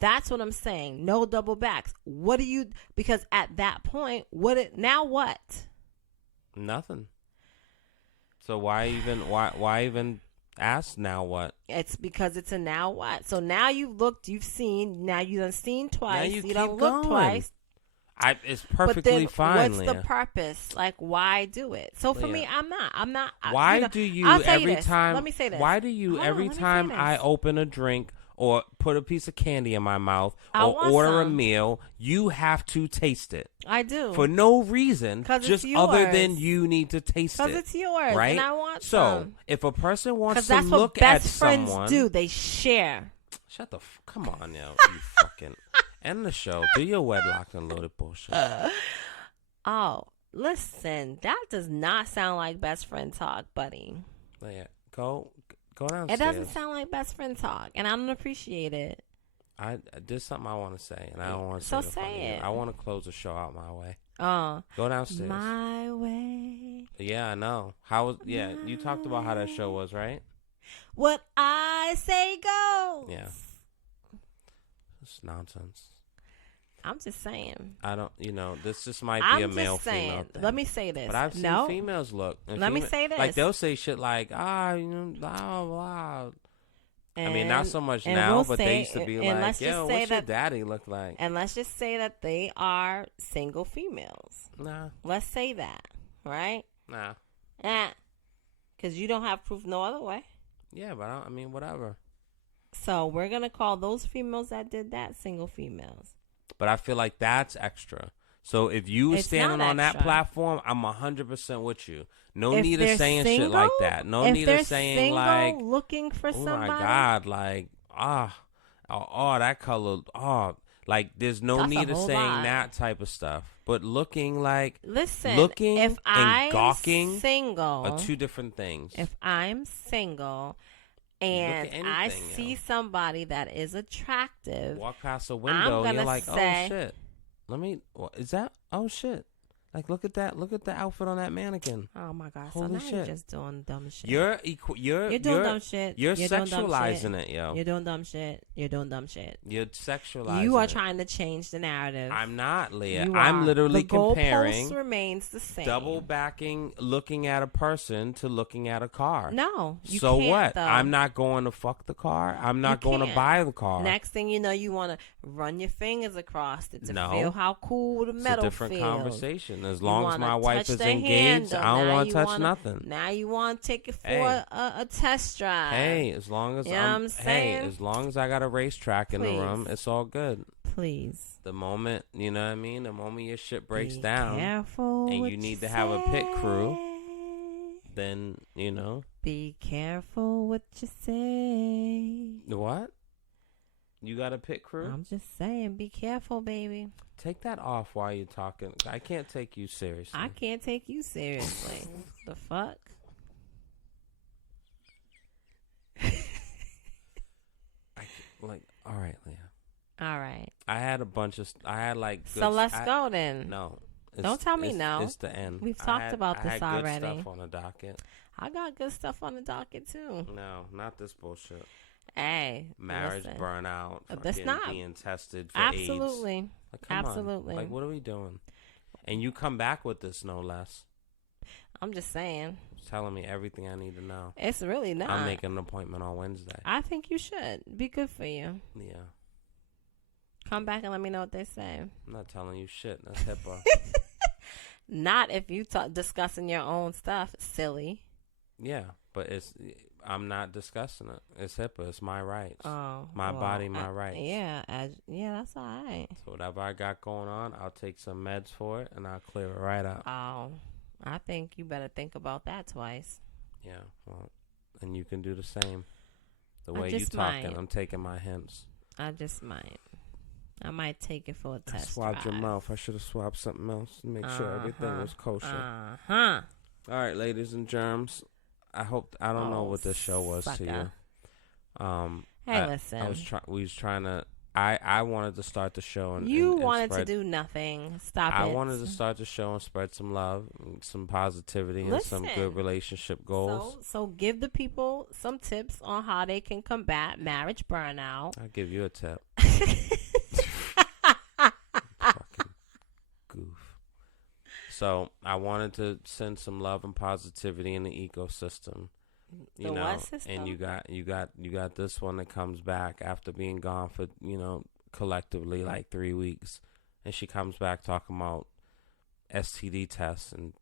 That's what I'm saying. No double backs. What do you? Because at that point, now what? Nothing. So why even ask now what? It's because it's a now what. So now you've looked, you've seen. Now you done seen twice. you You done keep looked going. twice. It's perfectly But then fine, what's Leah. the purpose? Like, why do it? So for me, I'm not. Why you know, do you I'll tell every this. time? Let me say this. Why do you Hold on, every let me say time this. I open a drink or put a piece of candy in my mouth I or want order a some. meal, you have to taste it I do. for no reason, 'Cause just it's other yours. than you need to taste it. Because it's yours, right? and I want so some. if a person wants Because to that's what look at best friends someone, do. They share. shut the come on, yo, you fucking end the show. Do your wedlock and loaded bullshit. Oh, listen, that does not sound like best friend talk, buddy. Yeah, go downstairs. It doesn't sound like best friend talk, and I don't appreciate it. There's something I want to say, and I don't want to So say it in front of say you. it. I want to close the show out my way. Oh, Go downstairs. my way. Yeah, I know. You talked about how that show was, right? What I say goes. Yeah. It's nonsense. I'm just saying. I don't, this just might be I'm a just male saying. female thing. Let me say this. But I've seen no. females look. Let me say this. Like they'll say shit like, blah, blah. I mean, not so much and now, we'll but say, they used to be and like, let's just yo, say what's your that, daddy look like? And let's just say that they are single females. Nah. Let's say that, right? Nah. Because you don't have proof no other way. Yeah, but whatever. So we're going to call those females that did that single females. But I feel like that's extra. So if you were It's standing not on that extra. platform, I'm 100% with you. No If need of they're saying single, shit like that. No if need they're of saying single, like, looking for oh somebody. my God, like, that color, like there's no That's a need of whole saying lot. that type of stuff. But looking like, Listen, looking if and I'm gawking single, are two different things. if I'm single and Look at I anything, see yo. somebody that is attractive, Walk past a window and you're like, say- oh shit. Is that? Oh shit. Like, look at that. Look at the outfit on that mannequin. oh my God, Holy so now shit. you're just doing dumb shit. You're doing dumb shit. You're You're doing dumb sexualizing shit. it, yo. You're doing dumb shit. You're doing dumb shit. You're sexualizing You are it. trying to change the narrative. I'm not, Leah. You I'm are. literally the comparing goalpost remains the same. double backing looking at a person to looking at a car. No, you so can't, what? though. I'm not going to fuck the car. I'm not You going to can't. buy the car. Next thing you know, you want to run your fingers across it to No. feel how cool the It's metal a different feels. conversation. As You long as wanna my wife touch is the engaged, handle. I don't Now want you to touch wanna- nothing. Now you want to take it for Hey. a test drive. Hey, as long as You know what I'm saying? as long as I got a racetrack in the room, Please. it's all good. Please. The moment, you know what I mean? The moment your shit breaks Be down careful and what you need to have a pit crew, then, Be careful what you say. what? You got a pit crew? I'm just saying, be careful, baby. Take that off while you're talking. I can't take you seriously. I can't take you seriously. The fuck? All right, Leah. All right. I had a bunch of. I had like. Good, So let's go then. No. Don't tell me no. It's the end. We've I talked had- about I this had already. Good stuff on the docket. I got good stuff on the docket too. No, not this bullshit. Hey, Marriage listen. burnout. That's fucking not- being tested for Absolutely. AIDS. Like, come on. Absolutely. Like, what are we doing? And you come back with this, no less. I'm just saying. Telling me everything I need to know. It's really not. I'm making an appointment on Wednesday. I think you should. Be good for you. Yeah. Come back and let me know what they say. I'm not telling you shit. That's HIPAA. Not if you discussing your own stuff, silly. Yeah, but I'm not discussing it. It's HIPAA. It's my rights. Oh, My body, my rights. Yeah, that's all right. So whatever I got going on, I'll take some meds for it and I'll clear it right up. Oh, I think you better think about that twice. Yeah, well, and you can do the same. The I way you just talking, might. I'm taking my hints. I just might. I might take it for a I test swabbed your drive. mouth. I should have swabbed something else to make sure everything was kosher. Uh-huh. All right, ladies and germs. I don't know what this show was sucker. to you. Hey, listen. We was trying to. I wanted to start the show and you and wanted spread, to do nothing. Stop it. I wanted to start the show and spread some love, and some positivity, and some Listen. good relationship goals. So give the people some tips on how they can combat marriage burnout. I'll give you a tip. Fucking goof. So I wanted to send some love and positivity in the ecosystem. You The know, what system? and you got this one that comes back after being gone for, collectively like 3 weeks, and she comes back talking about STD tests and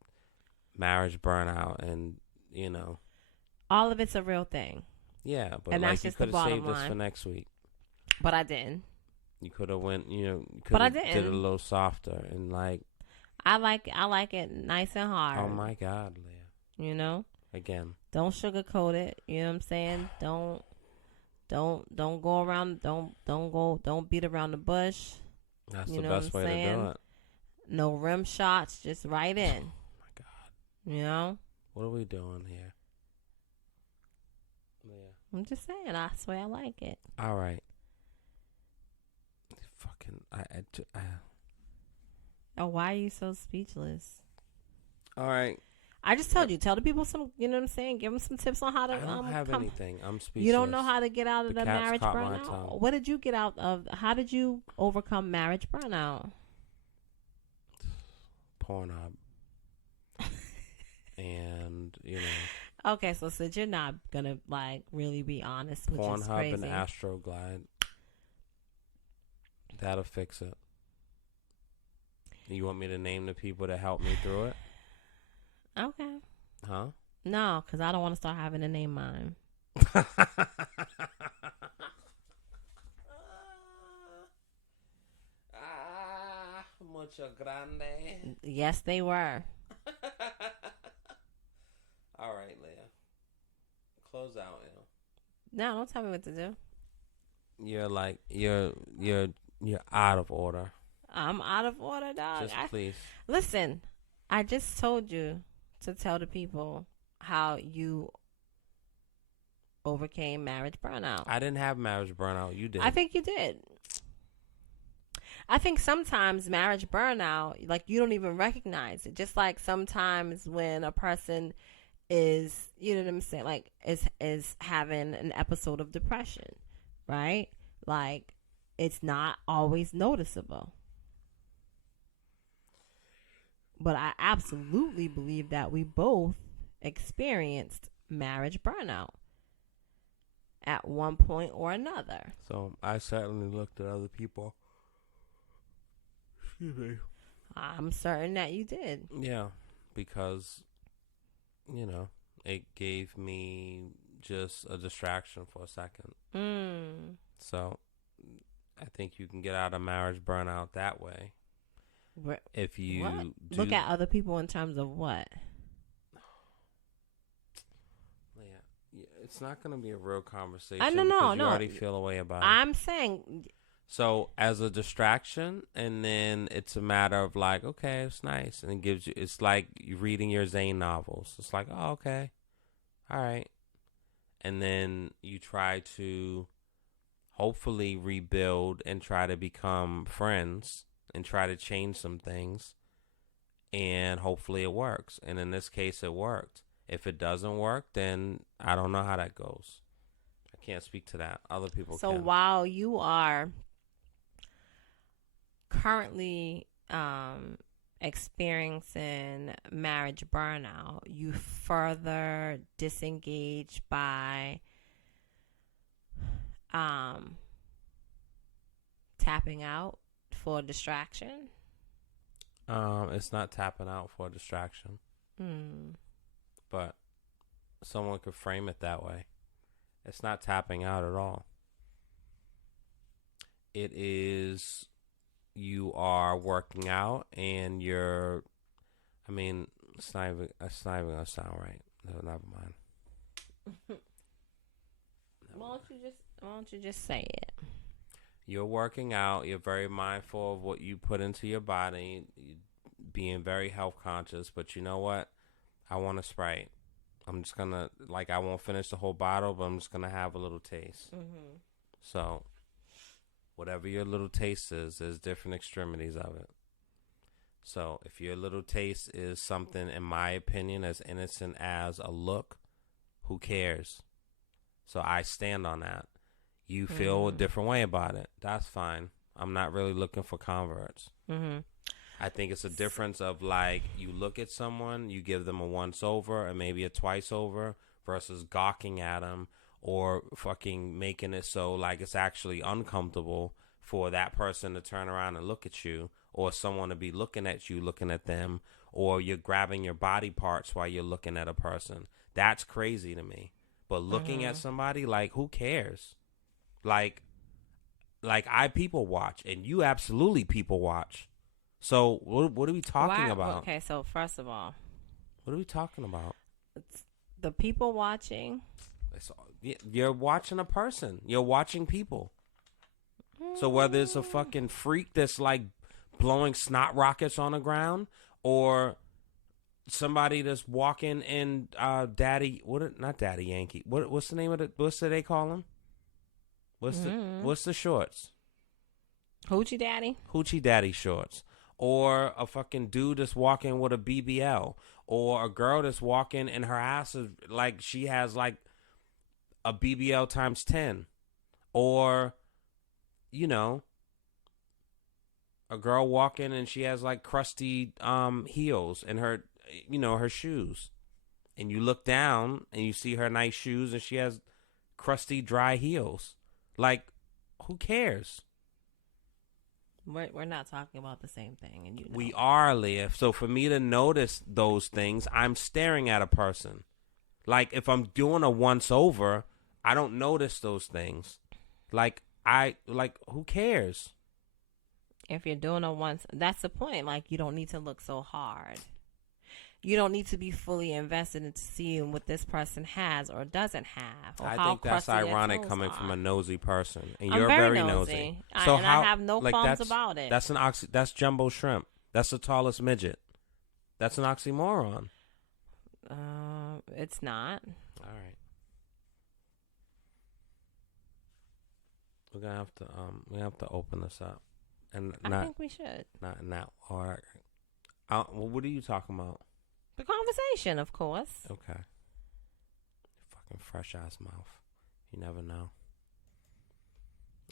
marriage burnout, and all of it's a real thing. yeah, but And like that's you just the could have saved bottom this for line. next week. But I didn't. You could have went, But I did it a didn't. little softer and like, I like it nice and hard. oh my God, Leah, again. Don't sugarcoat it. You know what I'm saying? Don't go around. Don't beat around the bush. That's You the know best what I'm way to do saying? it. No rim shots. Just right in. Oh my God, You know. what are we doing here, Leah? I'm just saying. I swear I like it. All right. Fucking, Oh, why are you so speechless? all right. I just told you. Tell the people some. You know what I'm saying? Give them some tips on how to. I don't have anything. I'm speechless. You don't know how to get out of The the cat's marriage caught my burnout. tongue. What did you get out of? How did you overcome marriage burnout? Pornhub. And, Okay, so since you're not gonna like really be honest, which is Pornhub crazy. and Astroglide. That'll fix it. You want me to name the people that helped me through it? Okay. Huh? No, because I don't want to start having to name mine. Mucho grande. Yes, they were. All right, Leah. Close out, No, don't tell me what to do. You're like you're out of order. I'm out of order, dog. Just please. Listen, I just told you to tell the people how you overcame marriage burnout. I didn't have marriage burnout. You did. I think you did. I think sometimes marriage burnout, like you don't even recognize it. Just like sometimes when a person is, you know what I'm saying, like is having an episode of depression, right? Like it's not always noticeable. But I absolutely believe that we both experienced marriage burnout at one point or another. So I certainly looked at other people. Excuse me. I'm certain that you did. Yeah, because, it gave me just a distraction for a second. So I think you can get out of marriage burnout that way. If you look at other people in terms of what? Yeah, it's not going to be a real conversation. No. You already feel a way about it. I'm saying. So as a distraction, and then it's a matter of like, okay, it's nice, and it gives you. It's like you reading your Zane novels. It's like, oh, okay, all right, and then you try to hopefully rebuild and try to become friends and try to change some things, and hopefully it works. And in this case, it worked. If it doesn't work, then I don't know how that goes. I can't speak to that. Other people can. So while you are currently experiencing marriage burnout, you further disengage by tapping out for distraction. It's not tapping out for a distraction. But someone could frame it that way. It's not tapping out at all. It is, you are working out and you're, it's not even going to sound right. No, never mind. Why don't you just say it? you're working out, you're very mindful of what you put into your body, being very health conscious, but you know what? I want a Sprite. I'm just going to, like, I won't finish the whole bottle, but I'm just going to have a little taste. Mm-hmm. So, whatever your little taste is, there's different extremities of it. So, if your little taste is something, in my opinion, as innocent as a look, who cares? So, I stand on that. You feel a different way about it. That's fine. I'm not really looking for converts. Mm-hmm. I think it's a difference of, like, you look at someone, you give them a once over and maybe a twice over versus gawking at them or fucking making it so, like, it's actually uncomfortable for that person to turn around and look at you, or someone to be looking at you, looking at them, or you're grabbing your body parts while you're looking at a person. That's crazy to me. But looking at somebody, like, who cares? Like I people watch, and you absolutely people watch. So what are we talking about? Okay, so first of all, what are we talking about? it's the people watching. You're watching a person. You're watching people. So whether it's a fucking freak that's like blowing snot rockets on the ground, or somebody that's walking in not Daddy Yankee. What's the name of it? What's they call him? What's the shorts? Hoochie Daddy? Hoochie Daddy shorts. Or a fucking dude that's walking with a BBL. Or a girl that's walking and her ass is like she has like a BBL times 10. Or, you know, a girl walking and she has like crusty heels in her, you know, her shoes. And you look down and you see her nice shoes and she has crusty, dry heels. Like, who cares? We're not talking about the same thing, and you know. We are, Leah. So for me to notice those things, I'm staring at a person. Like, if I'm doing a once over, I don't notice those things. Who cares? If you're doing a once, that's the point. Like, you don't need to look so hard. You don't need to be fully invested into seeing what this person has or doesn't have. Or I how think that's crusty ironic their coming toes from are. a nosy person, and I'm you're very very nosy. So I have no qualms about it. That's jumbo shrimp. That's the tallest midget. That's an oxymoron. It's not. All right. We're gonna have to open this up, and I think we should. Not now. All right. What are you talking about? The conversation, of course. Okay. Fucking fresh ass mouth. You never know.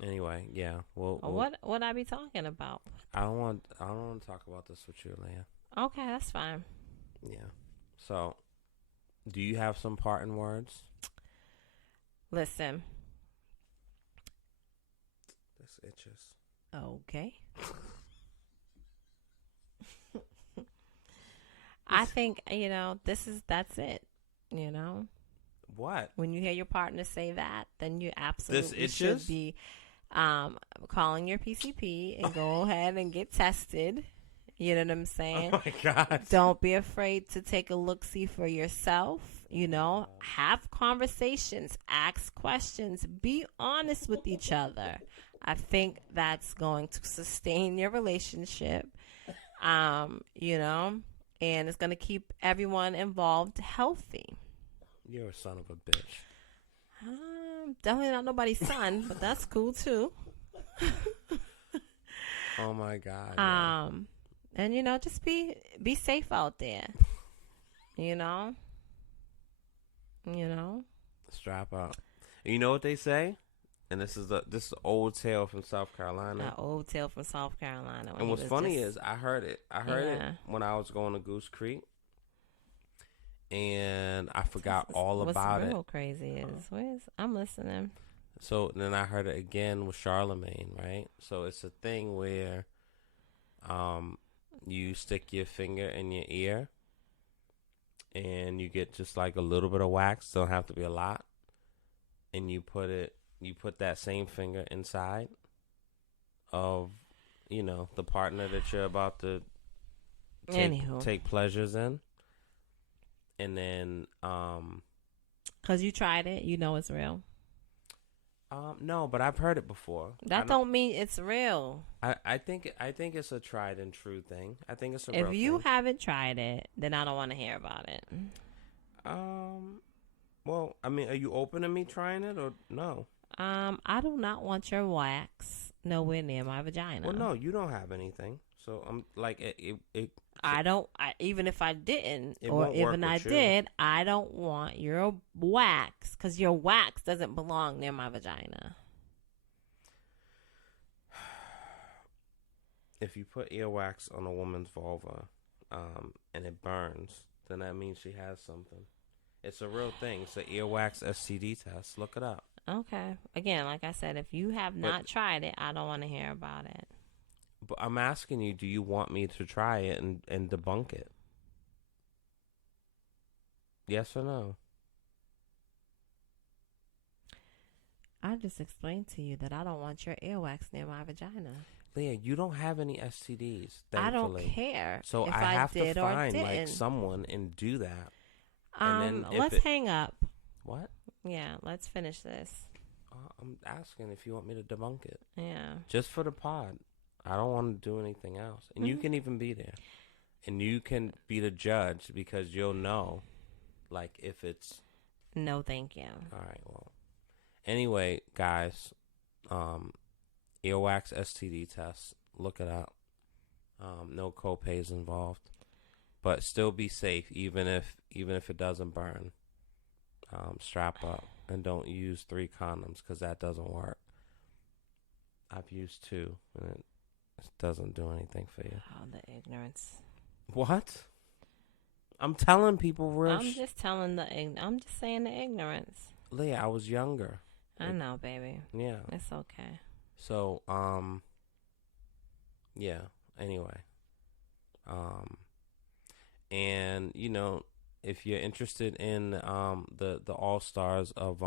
Anyway, yeah. What I be talking about? I don't want to talk about this with you, Leah. Okay, that's fine. Yeah. So, do you have some parting words? Listen. This itches. Okay. I think, that's it, What? When you hear your partner say that, then you absolutely This should itches? be calling your PCP and go ahead and get tested. You know what I'm saying? Oh my God. Don't be afraid to take a look-see for yourself. Have conversations, ask questions, be honest with each other. I think that's going to sustain your relationship, and it's going to keep everyone involved healthy. You're a son of a bitch. Definitely not nobody's son, but that's cool too. Oh my God. And just be safe out there. Strap up. You know what they say? And this is an old tale from South Carolina. An old tale from South Carolina. And what's funny is I heard it when I was going to Goose Creek. And I forgot all about it. What's real crazy is, I'm listening. So then I heard it again with Charlemagne, right? So it's a thing where you stick your finger in your ear and you get just like a little bit of wax. Don't have to be a lot. And you put that same finger inside of, the partner that you're about to take pleasures in. And then, 'cause you tried it, it's real. No, but I've heard it before. That don't mean it's real. I think it's a tried and true thing. I think it's a If real you thing. haven't tried it, then I don't want to hear about it. Well, I mean, are you open to me trying it or no? I do not want your wax nowhere near my vagina. Well, no, you don't have anything. So I'm like it I don't. even if I didn't, It or won't work even I with you. did, I don't want your wax because your wax doesn't belong near my vagina. If you put earwax on a woman's vulva, and it burns, then that means she has something. It's a real thing. It's an earwax STD test. Look it up. Okay. Again, like I said, if you have not tried it, I don't want to hear about it. But I'm asking you, do you want me to try it and debunk it? Yes or no? I just explained to you that I don't want your earwax near my vagina. Leah, you don't have any STDs, thankfully. I don't care. So if I have to did or find like didn't. someone and do that. And then if let's hang up. What? Yeah, let's finish this. I'm asking if you want me to debunk it. Yeah. Just for the pod. I don't want to do anything else. And you can even be there. And you can be the judge because you'll know, like, if it's... No, thank you. All right, well. Anyway, guys, earwax STD test. Look it up. No copays involved. But still be safe, even if it doesn't burn. Strap up. And don't use 3 condoms because that doesn't work. I've used 2, and it doesn't do anything for you. Oh, the ignorance. What? I'm telling people real I'm just saying the ignorance. Leah, I was younger. I know, baby. Yeah. It's okay. So, yeah. Anyway. And, you know, if you're interested in the all-stars of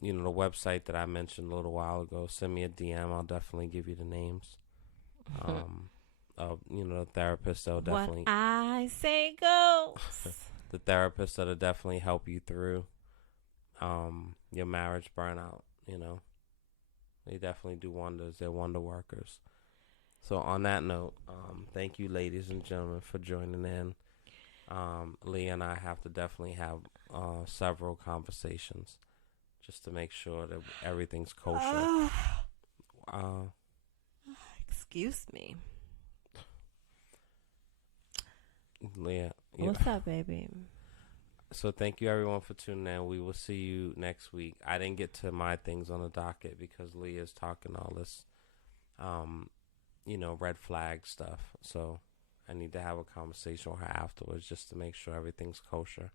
you know, the website that I mentioned a little while ago, send me a DM. I'll definitely give you the names. Of, you know, the therapists that'll definitely... What I say goes. The therapists that'll definitely help you through your marriage burnout, you know. They definitely do wonders. They're wonder workers. So on that note, thank you, ladies and gentlemen, for joining in. Leah and I have to definitely have several conversations just to make sure that everything's kosher. Excuse me. Leah. What's up, baby? So thank you, everyone, for tuning in. We will see you next week. I didn't get to my things on the docket because Leah's talking all this, you know, red flag stuff. So I need to have a conversation with her afterwards just to make sure everything's kosher.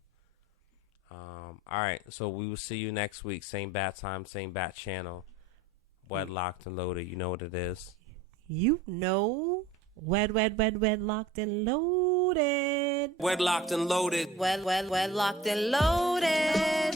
All right. So we will see you next week. Same bat time, same bat channel. WEDLocked and loaded. You know what it is. You know. Wedlocked and loaded. WEDLocked and loaded. Wedlocked and loaded.